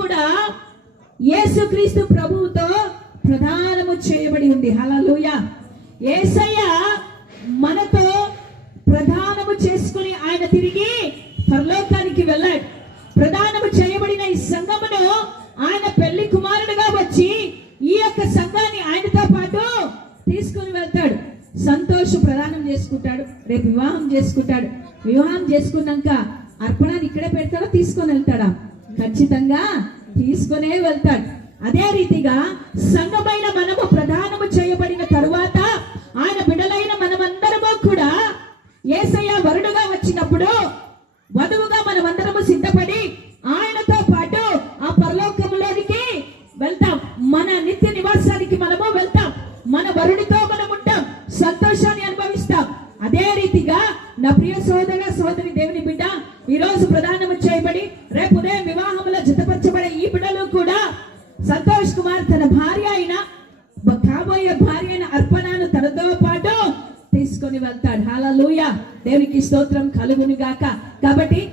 కూడా యేసుక్రీస్తు ప్రభువుతో ప్రదానము చేయబడి ఉంది. హల్లెలూయా. యేసయ్య మనతో ప్రదానము చేసుకుని ఆయన తిరిగి పరలోకానికి వెళ్ళాడు. ప్రదానము చేయబడిన ఈ సంఘమును ఆయన పెళ్లి కుమారుడుగా వచ్చి ఈ యొక్క సంఘాన్ని ఆయనతో పాటు తీసుకుని వెళ్తాడు. సంతోష ప్రదానం చేసుకుంటాడు, రేపు వివాహం చేసుకుంటాడు. వివాహం చేసుకున్నాక అర్పణాన్ని ఇక్కడే పెడతాడా, తీసుకొని వెళ్తాడా? ఖచ్చితంగా తీసుకునే వెళ్తాడు. అదే రీతిగా సంఘమైన మనము ప్రదానము చేయబడిన తరువాత ఆయన బిడ్డలైన మనమందరము కూడా యేసయ్య వరుడుగా వచ్చినప్పుడు వధువుగా మనమందరము సిద్ధపడి ఆయనతో పాటు ఆ పరలోకములోనికి వెళ్తాం. మన నిత్య నివాసానికి మనము వెళ్తాం. మన వరుడితో మనం ఉంటాం, సంతోషాన్ని అనుభవిస్తాం. అదే రీతిగా నా ప్రియ సోదర సోదరి దేవుని బిడ్డ, ఈ రోజు ప్రదానము చేయబడి రేపు ఉదయం వివాహంలో జతపరచబడే ఈ బిడ్డలు కూడా సంతోష్ కుమార్ తన భార్య అయిన కాబోయే భార్య అయిన అర్పణను తనతో పాటు తీసుకొని వెళ్తాడు. హల్లెలూయా. దేవునికి స్తోత్రం కలుగును గాక. కాబట్టి